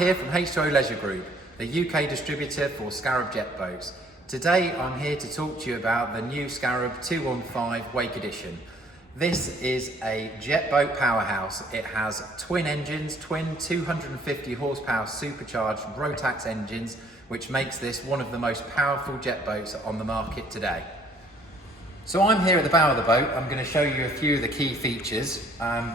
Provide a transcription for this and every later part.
here from H2O Leisure Group, the UK distributor for Scarab jet boats. Today I'm here to talk to you about the new Scarab 215 Wake Edition. This is a jet boat powerhouse. It has twin engines, twin 250 horsepower supercharged Rotax engines, which makes this one of the most powerful jet boats on the market today. So I'm here at the bow of the boat. I'm going to show you a few of the key features.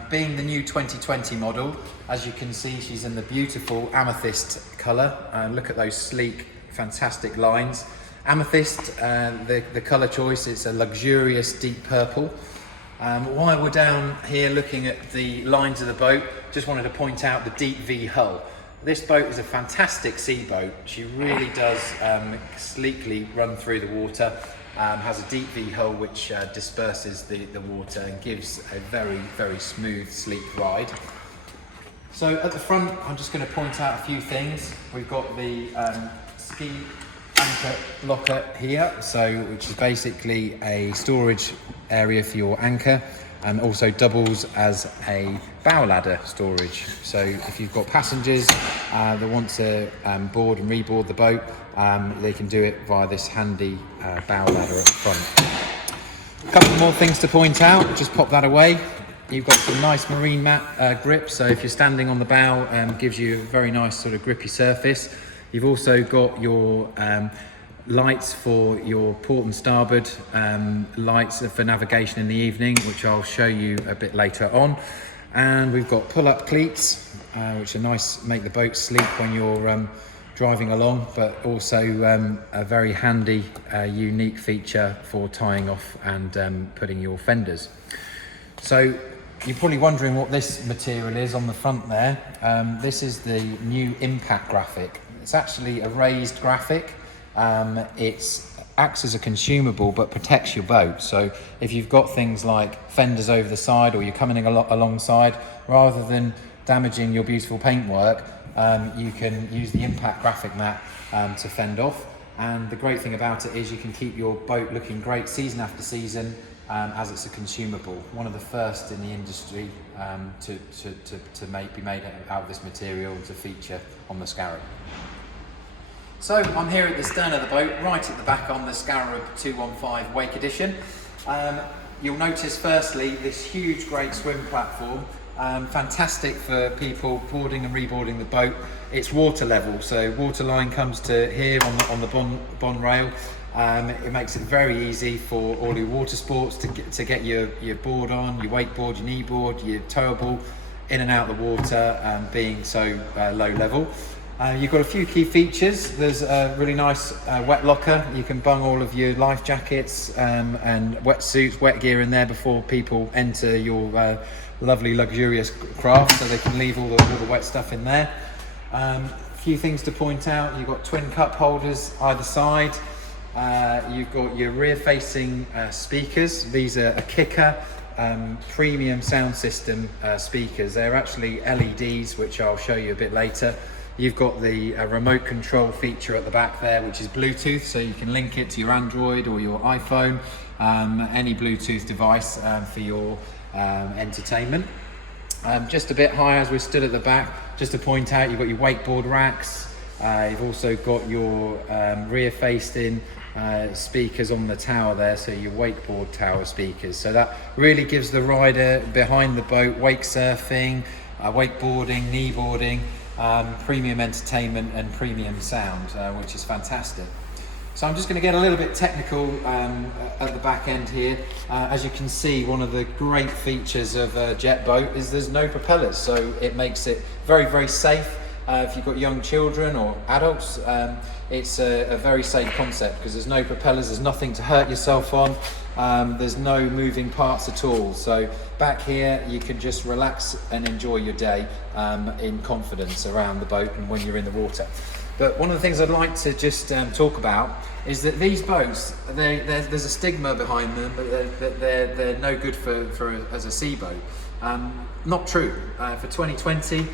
Being the new 2020 model, as you can see, she's in the beautiful amethyst colour. Look at those sleek, fantastic lines. Amethyst, the colour choice, it's a luxurious deep purple. While we're down here looking at the lines of the boat, just wanted to point out the deep V hull. This boat is a fantastic sea boat. She really does sleekly run through the water. Has a deep V hull which disperses the water and gives a very, very smooth, sleek ride. So at the front, I'm just going to point out a few things. We've got the ski anchor locker here, which is basically a storage area for your anchor, and also doubles as a bow ladder storage. So if you've got passengers that want to board and reboard the boat, they can do it via this handy bow ladder at the front. A couple more things to point out, just pop that away. You've got some nice marine mat grip, so if you're standing on the bow, gives you a very nice sort of grippy surface. You've also got your lights for your port and starboard, lights for navigation in the evening, which I'll show you a bit later on. And we've got pull-up cleats, which are nice, make the boat sleek when you're driving along, but also a very handy, unique feature for tying off and putting your fenders. So you're probably wondering what this material is on the front there. This is the new impact graphic. It's actually a raised graphic. It acts as a consumable but protects your boat. So if you've got things like fenders over the side or you're coming alongside, rather than damaging your beautiful paintwork, you can use the impact graphic mat to fend off. And the great thing about it is you can keep your boat looking great season after season, as it's a consumable. One of the first in the industry to be made out of this material to feature on the Scarab. So I'm here at the stern of the boat, right at the back on the Scarab 215 Wake Edition. You'll notice firstly this huge great swim platform, fantastic for people boarding and reboarding the boat. It's water level, so water line comes to here on the bond rail. It makes it very easy for all your water sports to get your board on, your wakeboard, your kneeboard, your towable, in and out of the water, being so low level. You've got a few key features. There's a really nice wet locker. You can bung all of your life jackets and wetsuits, wet gear in there before people enter your lovely luxurious craft, so they can leave all the wet stuff in there. A few things to point out. You've got twin cup holders either side. You've got your rear facing speakers. These are a Kicker premium sound system speakers. They're actually LEDs, which I'll show you a bit later. You've got the remote control feature at the back there, which is Bluetooth, so you can link it to your Android or your iPhone, any Bluetooth device for your entertainment. Just a bit higher as we're stood at the back, just to point out, you've got your wakeboard racks. You've also got your rear facing speakers on the tower there, so your wakeboard tower speakers. So that really gives the rider behind the boat wake surfing, wakeboarding, kneeboarding, premium entertainment and premium sound, which is fantastic. So I'm just going to get a little bit technical at the back end here. As you can see, one of the great features of a jet boat is there's no propellers, so it makes it very, very safe. If you've got young children or adults, it's a very safe concept because there's no propellers, there's nothing to hurt yourself on, there's no moving parts at all. So back here you can just relax and enjoy your day in confidence around the boat and when you're in the water. But one of the things I'd like to just talk about is that these boats, there's a stigma behind them, but they're no good as a sea boat. Not true. For 2020,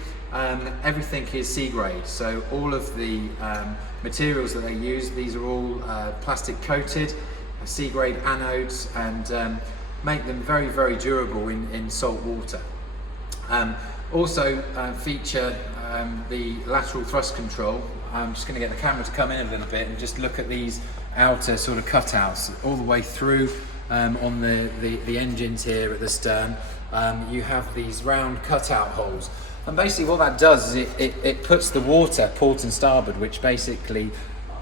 everything is sea grade, so all of the materials that they use, these are all plastic coated, sea grade anodes, and make them very, very durable in salt water. Also feature the lateral thrust control, I'm just going to get the camera to come in a little bit and just look at these outer sort of cutouts all the way through on the engines here at the stern. You have these round cutout holes, and basically what that does is it puts the water port and starboard, which basically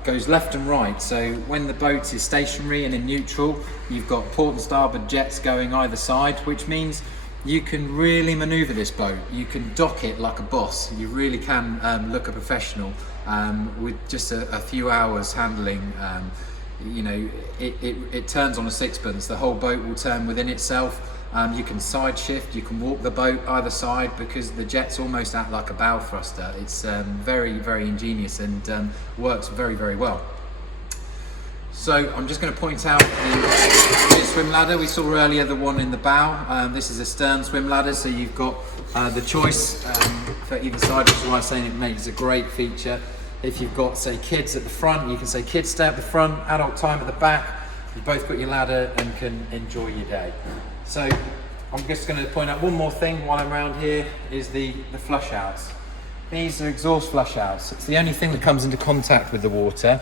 goes left and right. So when the boat is stationary and in neutral, you've got port and starboard jets going either side, which means you can really maneuver this boat. You can dock it like a boss. You really can look a professional with just a few hours handling. You know, it turns on a sixpence. The whole boat will turn within itself. You can side shift, you can walk the boat either side because the jets almost act like a bow thruster. It's very, very ingenious and works very, very well. So I'm just going to point out the swim ladder. We saw earlier the one in the bow. This is a stern swim ladder, so you've got the choice for either side, which is why I'm saying it makes a great feature. If you've got, say, kids at the front, you can say kids stay at the front, adult time at the back. You've both got your ladder and can enjoy your day. So I'm just going to point out one more thing while I'm around here, is the flush outs. These are exhaust flush outs. It's the only thing that comes into contact with the water.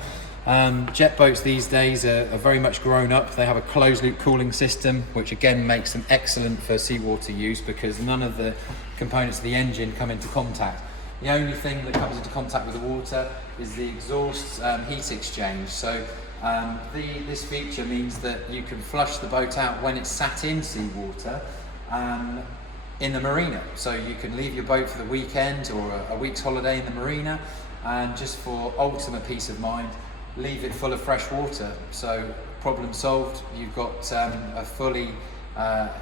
Jet boats these days are very much grown up. They have a closed loop cooling system, which again makes them excellent for seawater use because none of the components of the engine come into contact. The only thing that comes into contact with the water is the exhaust heat exchange. So this feature means that you can flush the boat out when it's sat in seawater in the marina. So you can leave your boat for the weekend or a week's holiday in the marina, and just for ultimate peace of mind, leave it full of fresh water. So problem solved. You've got a fully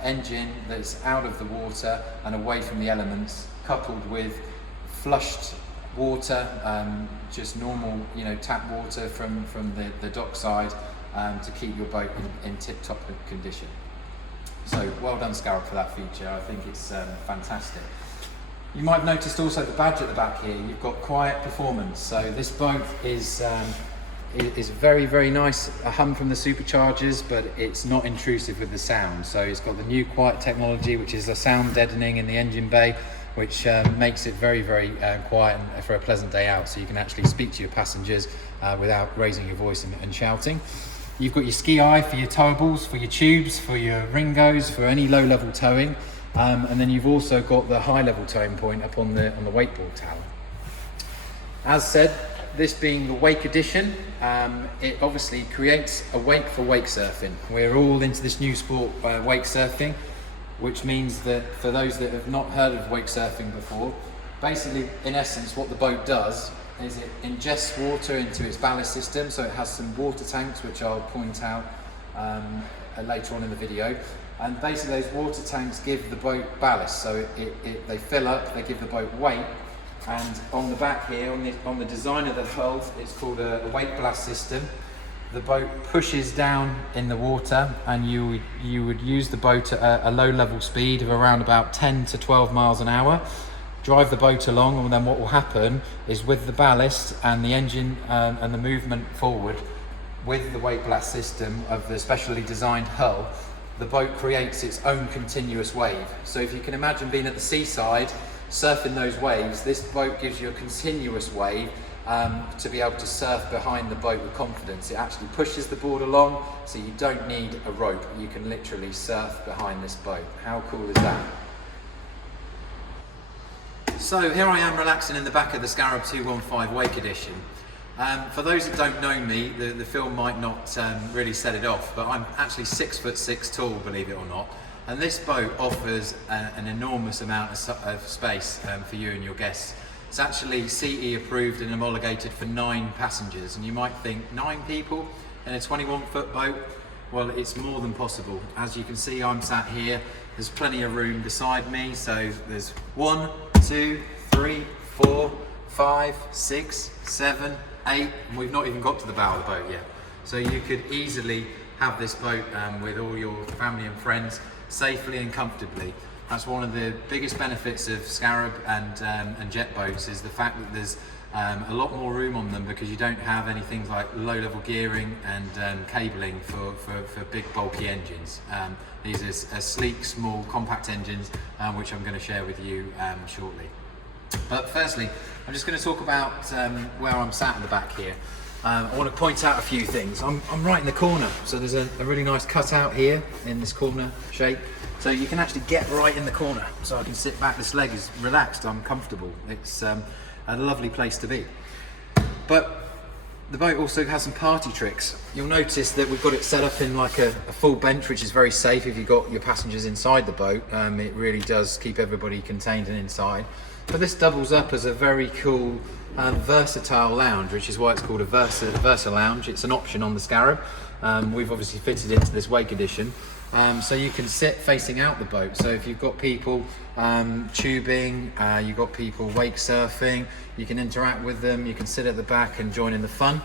engine that's out of the water and away from the elements, coupled with flushed water, just normal, tap water from the dock side to keep your boat in tip-top condition. So well done, Scarab, for that feature. I think it's fantastic. You might have noticed also the badge at the back here. You've got quiet performance. So this boat is very, very nice. A hum from the superchargers, but it's not intrusive with the sound. So it's got the new quiet technology, which is a sound deadening in the engine bay, which makes it very, very quiet and for a pleasant day out, so you can actually speak to your passengers without raising your voice and shouting. You've got your ski eye for your towables, for your tubes, for your ringos, for any low-level towing, and then you've also got the high-level towing point up on the wakeboard tower. As said, this being the wake edition, it obviously creates a wake for wake surfing. We're all into this new sport, wake surfing, which means that for those that have not heard of wake surfing before, basically, in essence, what the boat does is it ingests water into its ballast system. So it has some water tanks, which I'll point out later on in the video. And basically, those water tanks give the boat ballast. So they fill up, they give the boat weight. And on the back here, on the design of the hull, it's called a wake blast system. The boat pushes down in the water, and you would use the boat at a low level speed of around about 10 to 12 miles an hour, drive the boat along, and then what will happen is with the ballast and the engine and the movement forward with the wake blast system of the specially designed hull, the boat creates its own continuous wave. So if you can imagine being at the seaside surfing those waves, this boat gives you a continuous wave to be able to surf behind the boat with confidence. It actually pushes the board along, so you don't need a rope. You can literally surf behind this boat. How cool is that? So here I am relaxing in the back of the Scarab 215 Wake Edition. For those that don't know me, the film might not really set it off, but I'm actually 6'6" tall, believe it or not. And this boat offers an enormous amount of space for you and your guests. It's actually CE approved and homologated for 9 passengers, and you might think 9 people in a 21-foot boat? Well, it's more than possible. As you can see, I'm sat here. There's plenty of room beside me, so there's 1, 2, 3, 4, 5, 6, 7, 8, and we've not even got to the bow of the boat yet. So you could easily have this boat with all your family and friends safely and comfortably. That's one of the biggest benefits of Scarab and jet boats, is the fact that there's a lot more room on them, because you don't have anything like low-level gearing and cabling for big bulky engines. These are sleek, small, compact engines, which I'm going to share with you shortly. But firstly, I'm just going to talk about where I'm sat at the back here. I want to point out a few things. I'm right in the corner, so there's a really nice cutout here in this corner shape. So you can actually get right in the corner. So I can sit back, this leg is relaxed, I'm comfortable. It's a lovely place to be. But the boat also has some party tricks. You'll notice that we've got it set up in like a full bench, which is very safe if you've got your passengers inside the boat. It really does keep everybody contained and inside. But this doubles up as a very cool versatile lounge, which is why it's called a Versa Lounge. It's an option on the Scarab. We've obviously fitted into this wake edition. So you can sit facing out the boat. So if you've got people tubing, you've got people wake surfing, you can interact with them, you can sit at the back and join in the fun.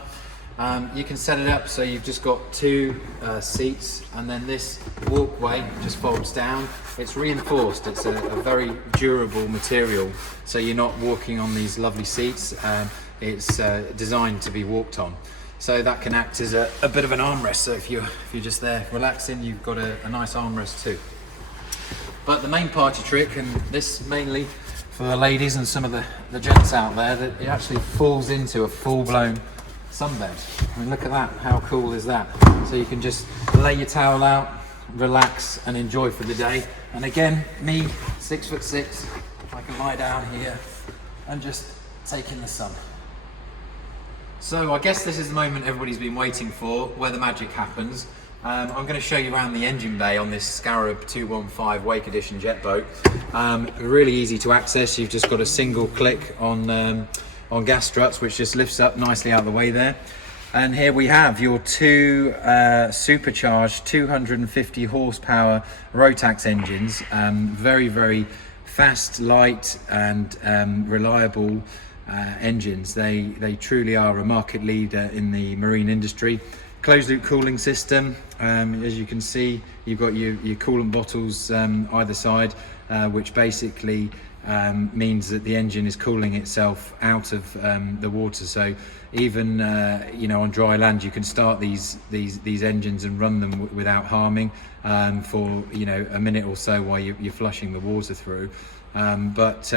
You can set it up so you've just got two seats, and then this walkway just folds down. It's reinforced, it's a very durable material, so you're not walking on these lovely seats. It's designed to be walked on. So that can act as a bit of an armrest. So if you're just there relaxing, you've got a nice armrest too. But the main party trick, and this mainly for the ladies and some of the gents out there, that it actually falls into a full-blown sunbed. I mean, look at that, how cool is that? So you can just lay your towel out, relax and enjoy for the day. And again, me, 6'6", I can lie down here and just take in the sun. So I guess this is the moment everybody's been waiting for, where the magic happens. I'm going to show you around the engine bay on this Scarab 215 Wake Edition jet boat. Really easy to access. You've just got a single click on gas struts, which just lifts up nicely out of the way there. And here we have your two supercharged 250 horsepower Rotax engines. Very, very fast, light and reliable engines. They truly are a market leader in the marine industry. Closed loop cooling system. As you can see, you've got your coolant bottles either side, which basically means that the engine is cooling itself out of the water. So even you know, on dry land, you can start these engines and run them without harming for, you know, a minute or so while you're flushing the water through. But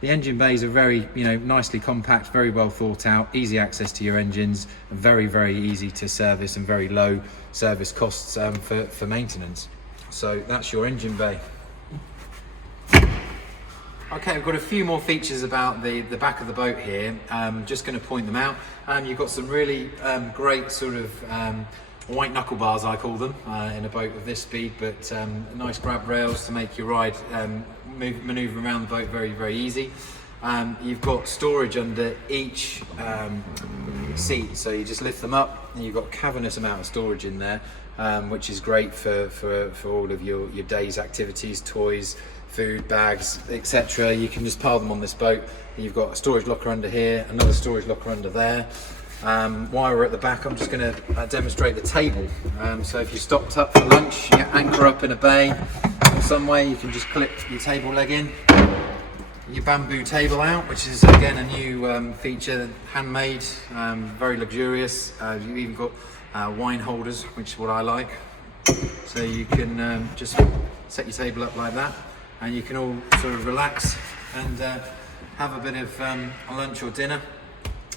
the engine bays are very, you know, nicely compact, very well thought out, easy access to your engines, very, very easy to service, and very low service costs for maintenance. So that's your engine bay. Okay, we've got a few more features about the back of the boat here. Just going to point them out. You've got some really great sort of white knuckle bars, I call them, in a boat of this speed, but nice grab rails to make your ride manoeuvre around the boat very, very easy. You've got storage under each seat, so you just lift them up and you've got a cavernous amount of storage in there, which is great for all of your day's activities, toys, food, bags, etc. You can just pile them on this boat. You've got a storage locker under here, another storage locker under there. While we're at the back, I'm just going to demonstrate the table. So if you stopped up for lunch, you anchor up in a bay or some way, you can just clip your table leg in, your bamboo table out, which is again a new feature, handmade, very luxurious. You've even got wine holders, which is what I like. So you can just set your table up like that, and you can all sort of relax and have a bit of lunch or dinner.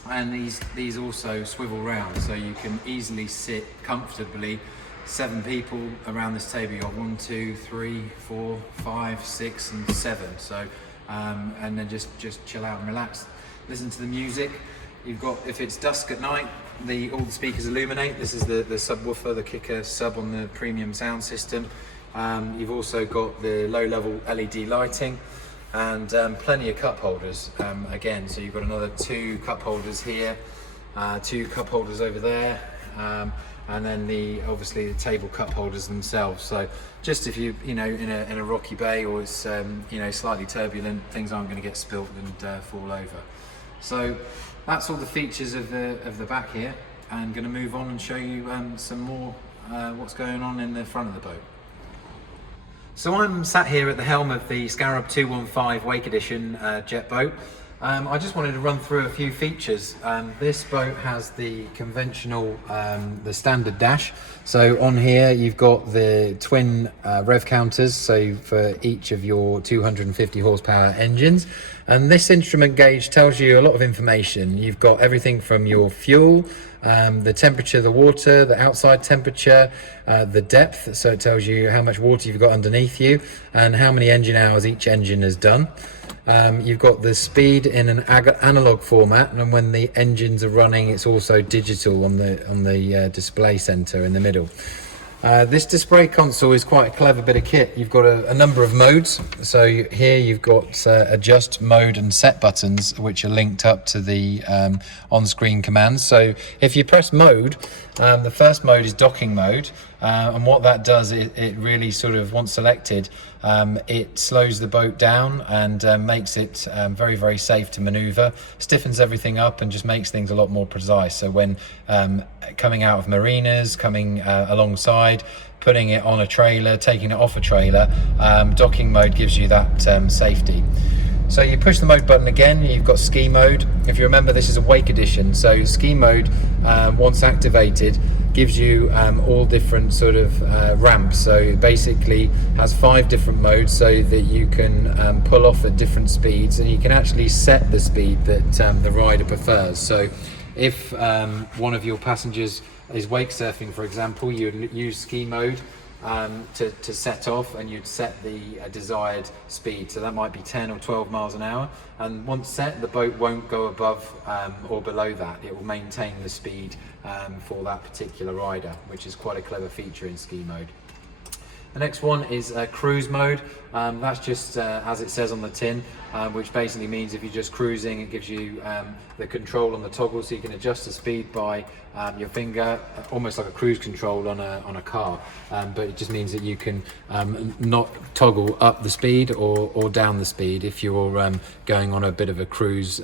And these also swivel round, so you can easily sit comfortably. 7 people around this table. You've got 1, 2, 3, 4, 5, 6 and 7. So and then just chill out and relax, listen to the music. You've got, if it's dusk at night, all the speakers illuminate. This is the subwoofer, the kicker sub on the premium sound system. You've also got the low level LED lighting, and plenty of cup holders again. So you've got another 2 cup holders here, 2 cup holders over there, and then obviously the table cup holders themselves. So just if you know in a rocky bay, or it's you know, slightly turbulent, things aren't going to get spilt and fall over. So that's all the features of the back here. I'm going to move on and show you some more what's going on in the front of the boat. So I'm sat here at the helm of the Scarab 215 Wake Edition jet boat. I just wanted to run through a few features. This boat has the conventional, the standard dash. So on here you've got the twin rev counters, so for each of your 250 horsepower engines. And this instrument gauge tells you a lot of information. You've got everything from your fuel, the temperature of the water, the outside temperature, the depth, so it tells you how much water you've got underneath you and how many engine hours each engine has done. You've got the speed in an analog format, and when the engines are running it's also digital on the display center in the middle. This display console is quite a clever bit of kit. You've got a number of modes. So here you've got adjust mode and set buttons, which are linked up to the on-screen commands. So if you press mode, the first mode is docking mode, and what that does, it really sort of, once selected, it slows the boat down and makes it very, very safe to maneuver, stiffens everything up and just makes things a lot more precise. So when coming out of marinas, coming alongside, putting it on a trailer, taking it off a trailer, docking mode gives you that safety. So you push the mode button again, you've got ski mode. If you remember, this is a wake edition, so ski mode, once activated, gives you all different sort of ramps. So it basically has 5 different modes so that you can pull off at different speeds, and you can actually set the speed that the rider prefers. So if one of your passengers is wake surfing, for example, you'd use ski mode to set off, and you'd set the desired speed. So that might be 10 or 12 miles an hour, and once set, the boat won't go above or below that. It will maintain the speed for that particular rider, which is quite a clever feature in ski mode. The next one is cruise mode. That's just as it says on the tin, which basically means if you're just cruising, it gives you the control on the toggle, so you can adjust the speed by your finger, almost like a cruise control on a car. But it just means that you can not toggle up the speed or down the speed if you're going on a bit of a cruise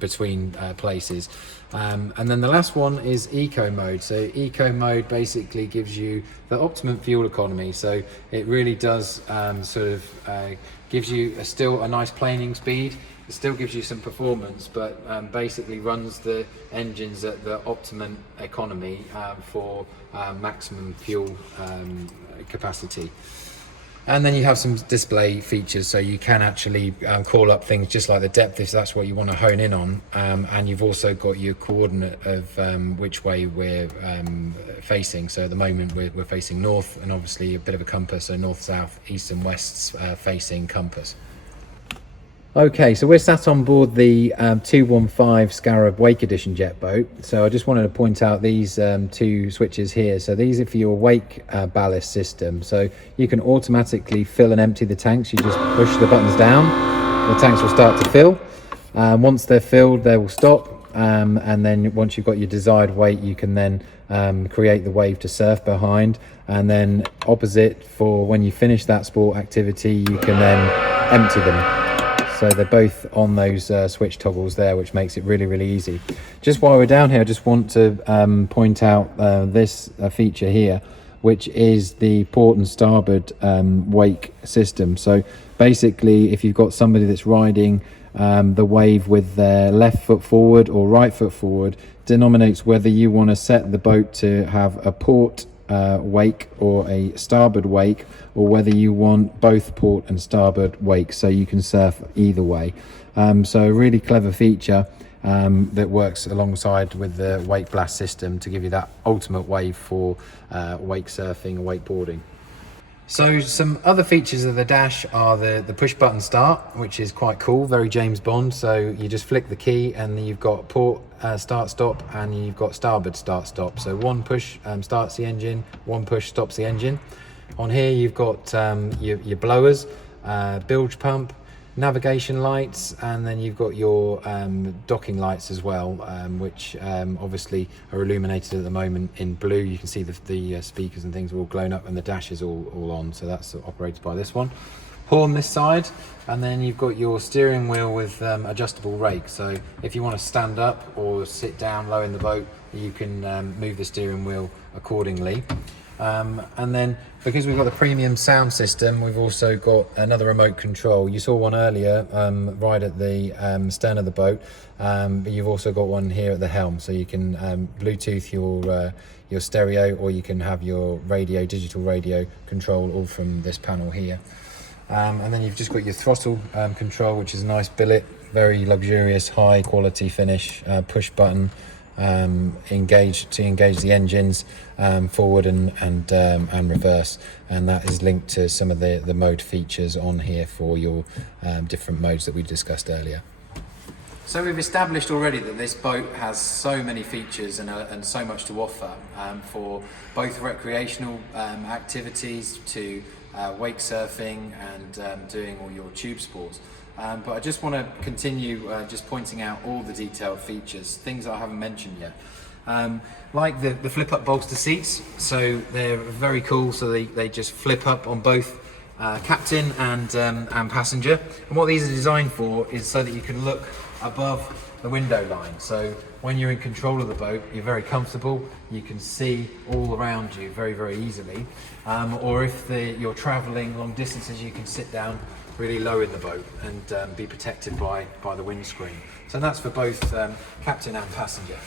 between places. And then the last one is eco mode. So eco mode basically gives you the optimum fuel economy. So it really does sort of gives you still a nice planing speed. It still gives you some performance, but basically runs the engines at the optimum economy for maximum fuel capacity. And then you have some display features, so you can actually call up things just like the depth if that's what you want to hone in on, and you've also got your coordinate of which way we're facing. So at the moment we're facing north, and obviously a bit of a compass, so north, south, east and west facing compass. Okay, so we're sat on board the 215 Scarab Wake Edition jet boat. So I just wanted to point out these 2 switches here. So these are for your wake ballast system. So you can automatically fill and empty the tanks. You just push the buttons down, the tanks will start to fill. Once they're filled, they will stop. And then once you've got your desired weight, you can then create the wave to surf behind. And then opposite, for when you finish that sport activity, you can then empty them. So they're both on those switch toggles there, which makes it really, really easy. Just while we're down here, I just want to point out this feature here, which is the port and starboard wake system. So basically, if you've got somebody that's riding the wave with their left foot forward or right foot forward, denominates whether you want to set the boat to have a port wake or a starboard wake, or whether you want both port and starboard wake, so you can surf either way. So a really clever feature that works alongside with the wake blast system to give you that ultimate wave for wake surfing and wakeboarding. So some other features of the dash are the push button start, which is quite cool, very James Bond. So you just flick the key and then you've got port start stop, and you've got starboard start stop. So one push starts the engine, one push stops the engine. On here you've got your blowers, bilge pump, navigation lights, and then you've got your docking lights as well, which obviously are illuminated at the moment in blue. You can see the speakers and things are all blown up, and the dash is all on, so that's operated by this one. horn this side, and then you've got your steering wheel with adjustable rake. So if you want to stand up or sit down low in the boat, you can move the steering wheel accordingly. And then because we've got the premium sound system, we've also got another remote control. You saw one earlier right at the stern of the boat, but you've also got one here at the helm, so you can Bluetooth your stereo, or you can have your radio, digital radio control all from this panel here. And then you've just got your throttle control, which is a nice billet, very luxurious, high quality finish, push button, engage the engines forward and reverse, and that is linked to some of the mode features on here for your different modes that we discussed earlier. So we've established already that this boat has so many features and so much to offer for both recreational activities to wake surfing and doing all your tube sports. But I just want to continue just pointing out all the detailed features, things I haven't mentioned yet. Like the flip up bolster seats, so they're very cool, so they just flip up on both captain and passenger. And what these are designed for is so that you can look above the window line. So when you're in control of the boat, you're very comfortable, you can see all around you very, very easily. Or if you're traveling long distances, you can sit down really low in the boat and be protected by the windscreen. So that's for both captain and passenger.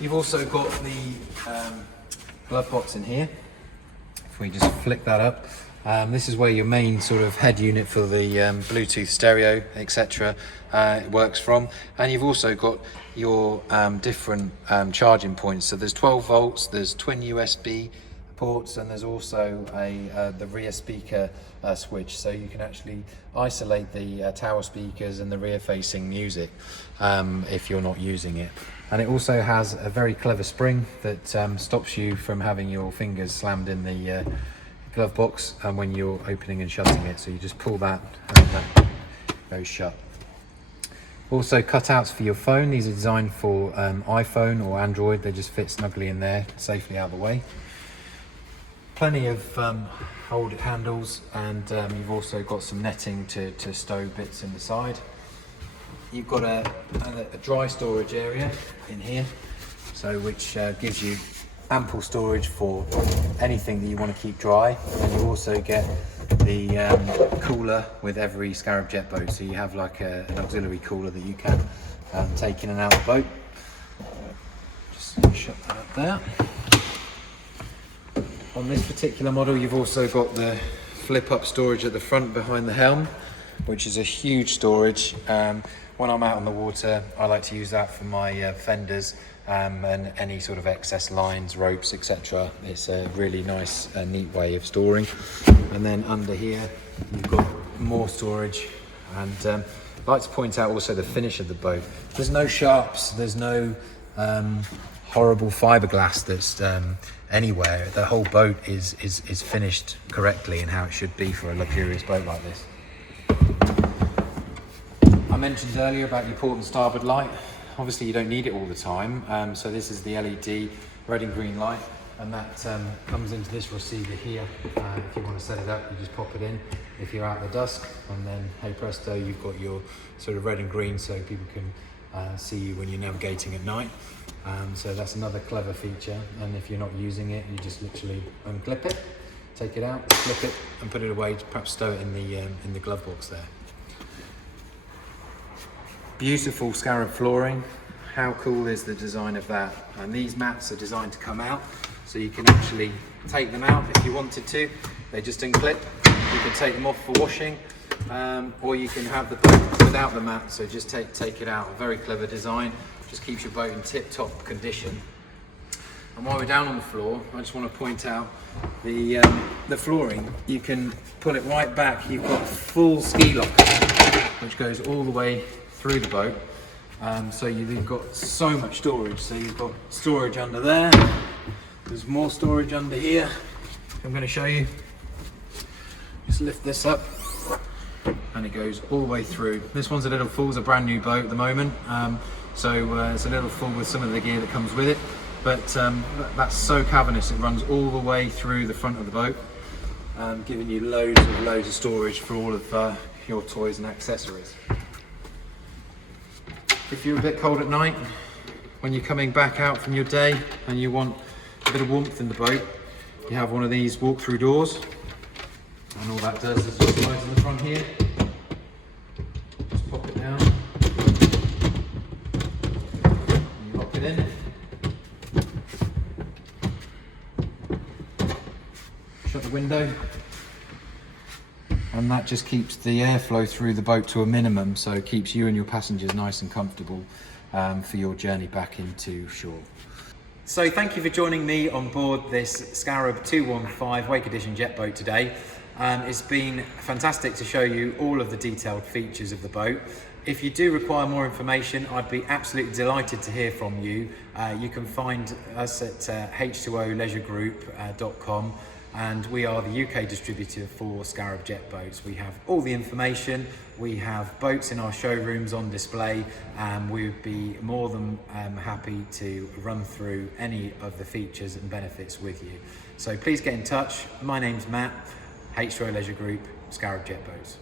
You've also got the glove box in here. If we just flick that up, this is where your main sort of head unit for the Bluetooth stereo, etc. Works from. And you've also got your different charging points. So there's 12 volts, there's twin USB ports, and there's also the rear speaker switch, so you can actually isolate the tower speakers and the rear facing music if you're not using it. And it also has a very clever spring that stops you from having your fingers slammed in the glove box when you're opening and shutting it. So you just pull that and that goes shut. Also cutouts for your phone. These are designed for iPhone or Android. They just fit snugly in there, safely out of the way. Plenty of hold handles, and you've also got some netting to stow bits in the side. You've got a dry storage area in here, so which gives you ample storage for anything that you want to keep dry. And you also get the cooler with every Scarab jet boat, so you have like an auxiliary cooler that you can take in and out of the boat. Just shut that up there. On this particular model, you've also got the flip-up storage at the front behind the helm, which is a huge storage. When I'm out on the water, I like to use that for my fenders and any sort of excess lines, ropes, etc. It's a really nice, neat way of storing. And then under here, you've got more storage. And I'd like to point out also the finish of the boat. There's no sharps, there's no horrible fiberglass that's anywhere. The whole boat is finished correctly and how it should be for a luxurious boat like this. I mentioned earlier about your port and starboard light. Obviously you don't need it all the time, so this is the LED red and green light, and that comes into this receiver here. If you want to set it up, you just pop it in if you're out in the dusk, and then hey presto, you've got your sort of red and green so people can see you when you're navigating at night. So that's another clever feature, and if you're not using it, you just literally unclip it, take it out, flip it and put it away, perhaps stow it in the glove box there. Beautiful Scarab flooring. How cool is the design of that? And these mats are designed to come out, so you can actually take them out if you wanted to. They just unclip. You can take them off for washing, or you can have the boat without the mat, so just take it out. A very clever design. Just keeps your boat in tip-top condition. And while we're down on the floor, I just want to point out the flooring. You can pull it right back. You've got full ski lock, which goes all the way through the boat. So you've got so much storage. So you've got storage under there. There's more storage under here. I'm going to show you. Just lift this up, and it goes all the way through. This one's a little full. It's a brand new boat at the moment. So it's a little full with some of the gear that comes with it, but that's so cavernous. It runs all the way through the front of the boat. giving you loads of storage for all of your toys and accessories. If you're a bit cold at night, when you're coming back out from your day and you want a bit of warmth in the boat, you have one of these walk-through doors, and all that does is just slides in the front here. Just pop it down, and you lock it in. Shut the window, and that just keeps the airflow through the boat to a minimum, so it keeps you and your passengers nice and comfortable for your journey back into shore. So thank you for joining me on board this Scarab 215 Wake Edition jet boat today. It's been fantastic to show you all of the detailed features of the boat. If you do require more information, I'd be absolutely delighted to hear from you. You can find us at h2oleisuregroup.com, and we are the UK distributor for Scarab jet boats. We have all the information, we have boats in our showrooms on display, and we would be more than happy to run through any of the features and benefits with you. So please get in touch. My name's Matt, H2O Leisure Group, Scarab jet boats.